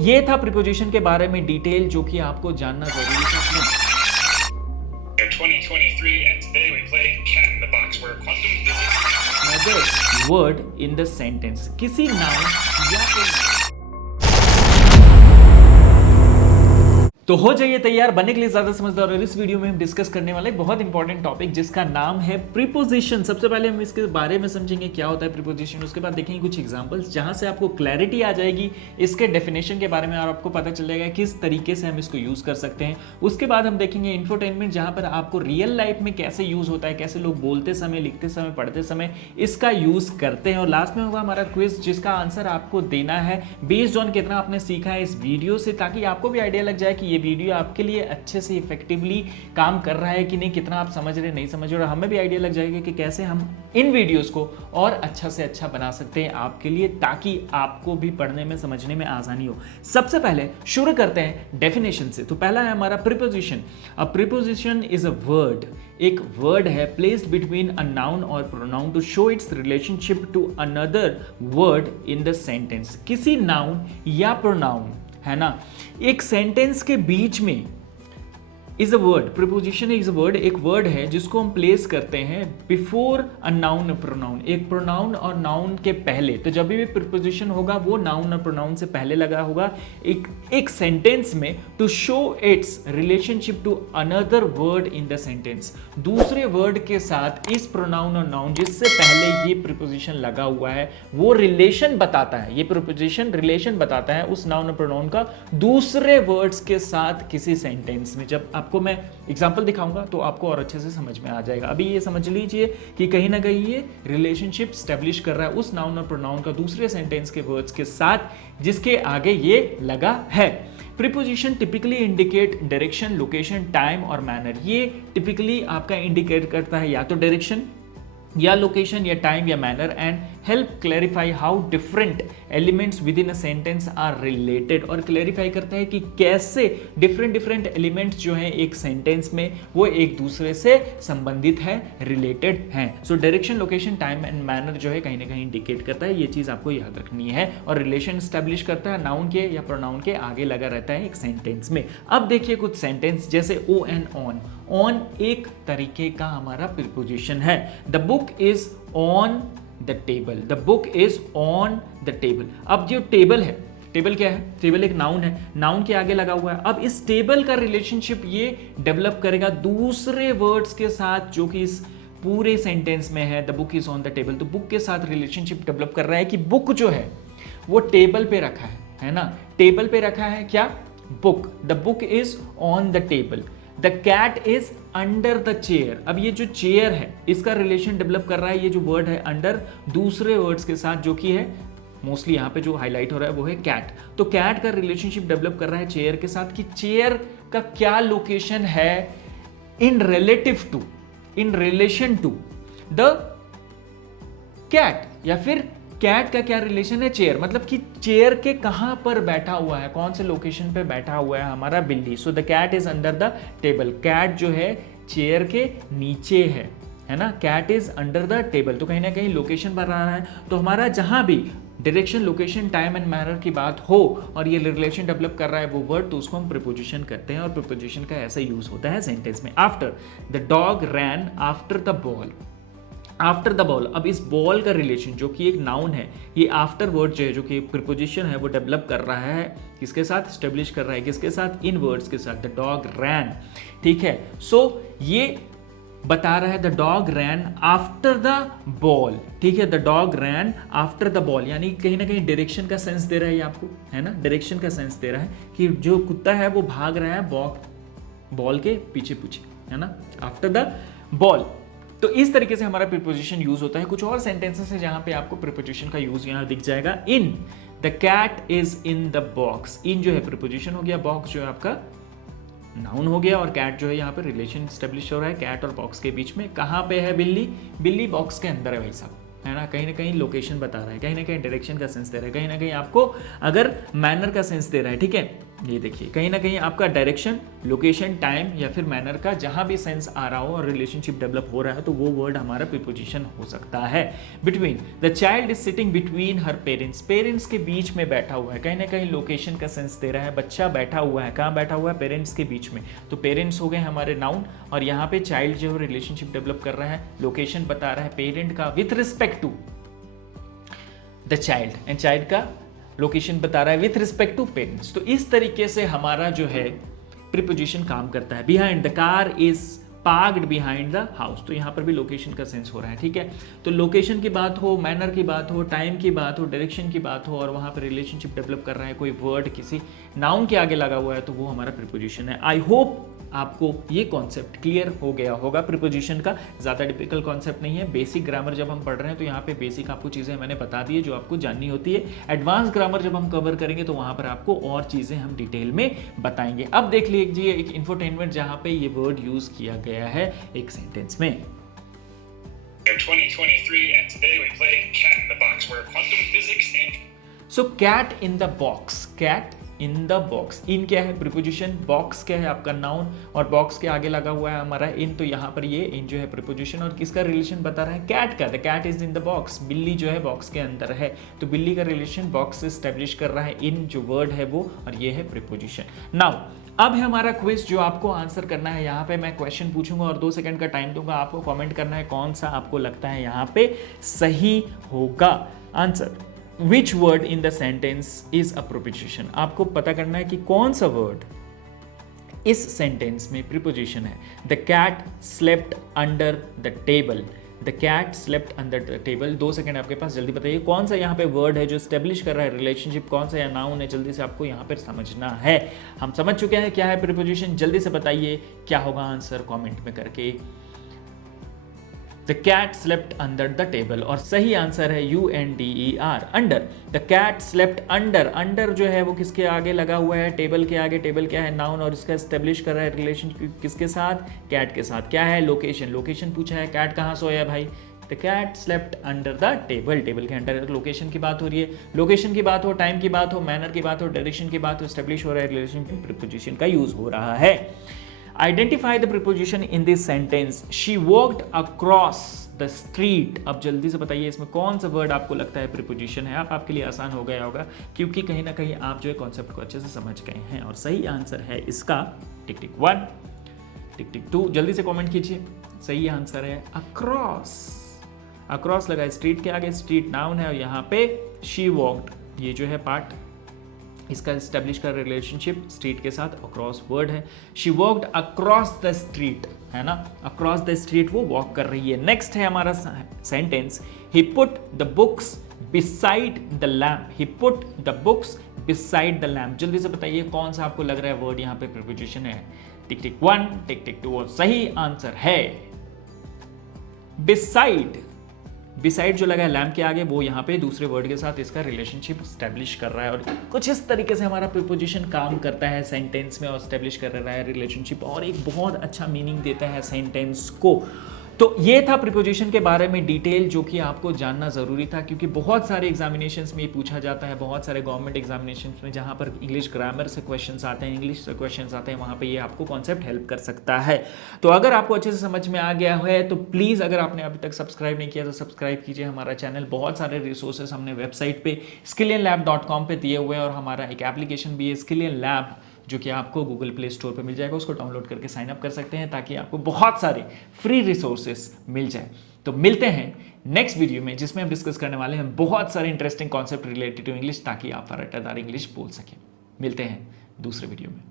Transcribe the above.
ये था प्रीपोजिशन के बारे में डिटेल जो कि आपको जानना जरूरी था। 2023 and today we play Cat in the Box where quantum physics Another word in the sentence, किसी नाउन या फिर तो हो जाइए तैयार बनने के लिए ज्यादा समझदार। और इस वीडियो में हम डिस्कस करने वाले बहुत इंपॉर्टेंट टॉपिक जिसका नाम है प्रीपोजिशन। सबसे पहले हम इसके बारे में समझेंगे क्या होता है प्रीपोजिशन, उसके बाद देखेंगे कुछ एग्जांपल्स जहां से आपको क्लैरिटी आ जाएगी इसके डेफिनेशन के बारे में और आपको पता चल जाएगा किस तरीके से हम इसको यूज कर सकते हैं। उसके बाद हम देखेंगे इंफोटेनमेंट, जहां पर आपको रियल लाइफ में कैसे यूज होता है, कैसे लोग बोलते समय, लिखते समय, पढ़ते समय इसका यूज करते हैं। और लास्ट में होगा हमारा क्विज जिसका आंसर आपको देना है बेस्ड ऑन कितना आपने सीखा है इस वीडियो से, ताकि आपको भी आइडिया लग जाए कि ये वीडियो आपके लिए अच्छे से इफेक्टिवली काम कर रहा है कि नहीं, कितना आप समझ रहे नहीं समझ रहे, और हमें भी आइडिया लग जाएगा कि कैसे हम इन वीडियोस को और अच्छा से अच्छा बना सकते हैं आपके लिए, ताकि आपको भी पढ़ने में समझने में आसानी हो। सबसे पहले शुरू करते हैं डेफिनेशन से। तो पहला है हमारा preposition. A preposition is a word, एक वर्ड है प्लेस्ड बिटवीन अ नाउन और pronoun to show its relationship to another word in the sentence. किसी नाउन या प्रोनाउन, है ना, एक सेंटेंस के बीच में is a word, preposition is a word, एक वर्ड है जिसको हम प्लेस करते हैं बिफोर अ नाउन प्रोनाउन, एक प्रोनाउन और नाउन के पहले। तो जब भी प्रीपोजिशन होगा वो नाउन और प्रोनाउन से पहले लगा होगा एक सेंटेंस में, to show its relationship to another word in the sentence, दूसरे वर्ड के साथ इस प्रोनाउन और नाउन जिससे पहले ये प्रीपोजिशन लगा हुआ है वो रिलेशन बताता है, ये प्रीपोजिशन रिलेशन बताता है उस नाउन और प्रोनाउन का दूसरे वर्ड्स के साथ किसी सेंटेंस में। जब आपको मैं एग्जांपल दिखाऊंगा तो आपको और अच्छे से समझ में आ जाएगा। अभी ये समझ लीजिए कि कहीं ना कहीं ये रिलेशनशिप स्टैब्लिश कर रहा है उस नाउन और प्रोनाउन का दूसरे सेंटेंस के वर्ड्स के साथ जिसके आगे ये लगा है। Preposition typically indicate direction, location, time और मैनर। ये टिपिकली आपका इंडिकेट करता है या तो डायरेक्शन या लोकेशन या टाइम या manner, and help clarify how different elements within a sentence are related, और क्लैरिफाई करता है कि कैसे डिफरेंट एलिमेंट्स जो हैं एक सेंटेंस में वो एक दूसरे से संबंधित है, रिलेटेड हैं। So direction, location, time and manner जो है कहीं ना कहीं इंडिकेट करता है, ये चीज आपको याद रखनी है। और रिलेशन स्टैब्लिश करता है नाउन के या प्रोनाउन के आगे लगा रहता है एक सेंटेंस में। अब देखिए कुछ सेंटेंस जैसे ओ एंड ऑन। ऑन एक तरीके का हमारा प्रीपोजिशन है। The book is on the table, the book is on the table. अब जो टेबल है, टेबल क्या है? टेबल एक नाउन है, नाउन के आगे लगा हुआ है। अब इस टेबल का रिलेशनशिप ये डेवलप करेगा दूसरे वर्ड्स के साथ जो कि इस पूरे सेंटेंस में है। The book is on the table, तो बुक के साथ रिलेशनशिप डेवलप कर रहा है कि बुक जो है वो टेबल पे रखा है ना, टेबल पे रखा है क्या? Book. The book is on the table. The cat is under the chair. अब ये जो चेयर है इसका रिलेशन डेवलप कर रहा है ये जो वर्ड है अंडर दूसरे वर्ड्स के साथ, जो कि है मोस्टली यहाँ पे जो हाईलाइट हो रहा है वो है कैट। तो कैट का रिलेशनशिप डेवलप कर रहा है चेयर के साथ कि चेयर का क्या लोकेशन है in relative to, in relation to the cat, या फिर कैट का क्या रिलेशन है चेयर, मतलब कि चेयर के कहां पर बैठा हुआ है, कौन से लोकेशन पे बैठा हुआ है हमारा बिल्ली। So the cat is under the table, cat जो है चेयर के नीचे है ना, cat is under the table. तो कहीं ना कहीं लोकेशन पर रहा है। तो हमारा जहां भी direction, location, time and manner की बात हो और ये रिलेशन डेवलप कर रहा है वो वर्ड, तो उसको हम प्रीपोजिशन करते हैं। और प्रीपोजिशन का ऐसा यूज होता है सेंटेंस में। After the dog rain after the ball, after the ball. अब इस बॉल का रिलेशन जो कि एक नाउन है, ये आफ्टर वर्ड जो है जो कि प्रीपोजिशन है वो डेवलप कर रहा है किसके साथ? स्टेब्लिश कर रहा है किसके साथ? इन वर्ड्स के साथ। द डॉग रैन, ठीक है। सो ये बता रहा है the dog rain after the ball, ठीक है। The dog rain after the ball, यानी कहीं ना कहीं डायरेक्शन का सेंस दे रहा है ये आपको, है ना, डायरेक्शन का सेंस दे रहा है कि जो कुत्ता है वो भाग रहा है बॉल के पीछे पीछे, है ना, आफ्टर द बॉल। तो इस तरीके से हमारा प्रीपोजिशन यूज होता है। कुछ और सेंटेंसेस है जहां पे आपको प्रीपोजिशन का यूज यहां दिख जाएगा। In the cat is in the box. In जो है प्रीपोजिशन हो गया, बॉक्स जो है आपका नाउन हो गया, और कैट जो है यहाँ पे रिलेशन स्टेब्लिश हो रहा है कैट और बॉक्स के बीच में। कहाँ पे है बिल्ली? बिल्ली बॉक्स के अंदर है भाई साहब, है ना कहीं लोकेशन बता रहा है, कहीं ना कहीं डायरेक्शन का सेंस दे रहा है, कहीं ना कहीं आपको अगर मैनर का सेंस दे रहा है, ठीक है। ये देखिए कहीं ना कहीं आपका डायरेक्शन, लोकेशन, टाइम या फिर मैनर का जहां भी सेंस आ रहा हो और रिलेशनशिप डेवलप हो रहा है तो वो वर्ड हमारा प्रीपोजिशन हो सकता है। Between, the child is sitting between her parents, parents के बीच में बैठा हुआ है, कहीं ना कहीं लोकेशन का सेंस दे रहा है। बच्चा बैठा हुआ है, कहाँ बैठा हुआ है? पेरेंट्स के बीच में। तो पेरेंट्स हो गए हमारे नाउन और यहाँ पे चाइल्ड जो है रिलेशनशिप डेवलप कर रहा है, लोकेशन बता रहा है पेरेंट का with respect to the child and child का लोकेशन बता रहा है विथ रिस्पेक्ट टू पेरेंट्स। तो इस तरीके से हमारा जो है प्रीपोजिशन काम करता है। Behind, the car is parked behind the house, तो यहाँ पर भी लोकेशन का सेंस हो रहा है, ठीक है। तो लोकेशन की बात हो, मैनर की बात हो, टाइम की बात हो, डायरेक्शन की बात हो और वहाँ पर रिलेशनशिप डेवलप कर रहा है, कोई वर्ड किसी नाउन के आगे लगा हुआ है तो वो हमारा प्रीपोजिशन है। आई होप आपको ये कॉन्सेप्ट क्लियर हो गया होगा प्रीपोजिशन का। ज़्यादा डिफिकल्ट कॉन्सेप्ट नहीं है। बेसिक ग्रामर जब हम पढ़ रहे हैं तो यहाँ पे बेसिक आपको चीज़ें मैंने बता दी है जो आपको जाननी होती है। एडवांस ग्रामर जब हम कवर करेंगे तो वहाँ पर आपको और चीज़ें हम डिटेल में बताएंगे। अब देख लीजिए एक इंफोटेनमेंट जहाँ पे ये वर्ड यूज़ किया गया है एक सेंटेंस में। 2023 and today we played Cat in the Box where quantum physics and so cat in the box, cat in the box, in क्या है प्रीपोजिशन, बॉक्स क्या है आपका नाउन और बॉक्स के आगे लगा हुआ है हमारा इन, तो यहाँ पर ये इन जो है प्रीपोजिशन और किसका रिलेशन बता रहा है? कैट का। The cat is in the box, बिल्ली जो है बॉक्स के अंदर है, तो बिल्ली का रिलेशन बॉक्स से स्टैब्लिश कर रहा है इन जो वर्ड है वो, और ये है प्रीपोजिशन। नाउ अब है हमारा क्विज जो आपको आंसर करना है। यहाँ पे मैं क्वेश्चन पूछूंगा और 2 सेकंड का टाइम दूंगा, आपको कमेंट करना है कौन सा आपको लगता है यहाँ पे सही होगा answer. Which word in the sentence is a preposition? आपको पता करना है कि कौन सा वर्ड इस सेंटेंस में प्रीपोजिशन है। The cat slept under the table. The cat slept under the table। 2 second आपके पास, जल्दी बताइए कौन सा यहाँ पे वर्ड है जो स्टेब्लिश कर रहा है रिलेशनशिप, कौन सा या नाउन है, जल्दी से आपको यहाँ पे समझना है। हम समझ चुके हैं क्या है प्रीपोजिशन, जल्दी से बताइए क्या होगा आंसर कमेंट में करके। The cat slept under the table और सही आंसर है UNDER, under. The cat slept under, under जो है वो किसके आगे लगा हुआ है? टेबल के आगे। टेबल क्या है? नाउन, और इसका एस्टेब्लिश कर रहा है रिलेशन किसके साथ? कैट के साथ। क्या है? लोकेशन, लोकेशन पूछा है, कैट कहाँ सोया है भाई? The cat slept under the table, table के अंडर। लोकेशन की बात हो रही है, लोकेशन की बात हो, टाइम की बात हो, मैनर की बात हो, डायरेक्शन की बात हो, एस्टेब्लिश हो रहा है रिलेशन, प्रीपोजिशन का यूज हो रहा है। Identify the preposition in this sentence. She walked across the street. अब जल्दी से बताइए इसमें कौन सा वर्ड आपको लगता है प्रीपोजिशन है। आपके लिए आसान हो गया होगा क्योंकि कहीं ना कहीं आप जो है कॉन्सेप्ट को अच्छे से समझ गए हैं और सही आंसर है इसका टिक टिक 1, टिक टिक 2, जल्दी से कमेंट कीजिए। सही आंसर है अक्रॉस। अक्रॉस लगा स्ट्रीट के आगे, स्ट्रीट नाउन है और यहाँ पे शी वॉक्ड ये जो है पार्ट इसका एस्टेब्लिश कर रिलेशनशिप स्ट्रीट के साथ, अक्रॉस वर्ड है। She walked across the street, है ना, अक्रॉस द स्ट्रीट वो वॉक कर रही है। नेक्स्ट है हमारा sentence, he put the books beside the lamp. He put the books beside the lamp. जल्दी से बताइए कौन सा आपको लग रहा है वर्ड यहाँ पे प्रीपोजिशन है। टिक टिक 1, टिक टिक 2 और सही आंसर है बिसाइड। बिसाइड जो लगा है लैम्प के आगे वो यहाँ पे दूसरे वर्ड के साथ इसका रिलेशनशिप स्टैब्लिश कर रहा है और कुछ इस तरीके से हमारा प्रीपोजिशन काम करता है सेंटेंस में और स्टैब्लिश कर रहा है रिलेशनशिप और एक बहुत अच्छा मीनिंग देता है सेंटेंस को। तो ये था प्रीपोजिशन के बारे में डिटेल जो कि आपको जानना ज़रूरी था क्योंकि बहुत सारे एग्जामिनेशंस में ये पूछा जाता है, बहुत सारे गवर्नमेंट एग्जामिनेशंस में जहाँ पर इंग्लिश ग्रामर से क्वेश्चंस आते हैं, इंग्लिश से क्वेश्चंस आते हैं, वहाँ पे ये आपको कॉन्सेप्ट हेल्प कर सकता है। तो अगर आपको अच्छे से समझ में आ गया है तो प्लीज़ अगर आपने अभी तक सब्सक्राइब नहीं किया तो सब्सक्राइब कीजिए हमारा चैनल। बहुत सारे रिसोर्सेज हमने वेबसाइट पे skillianlab.com पे दिए हुए हैं और हमारा एक एप्लीकेशन भी है स्किलियन लैब जो कि आपको गूगल प्ले स्टोर पे मिल जाएगा, उसको डाउनलोड करके साइन अप कर सकते हैं ताकि आपको बहुत सारे फ्री रिसोर्सेस मिल जाए। तो मिलते हैं नेक्स्ट वीडियो में जिसमें हम डिस्कस करने वाले हैं बहुत सारे interesting concept related to English ताकि आप फटाफट इंग्लिश बोल सकें। मिलते हैं दूसरे वीडियो में।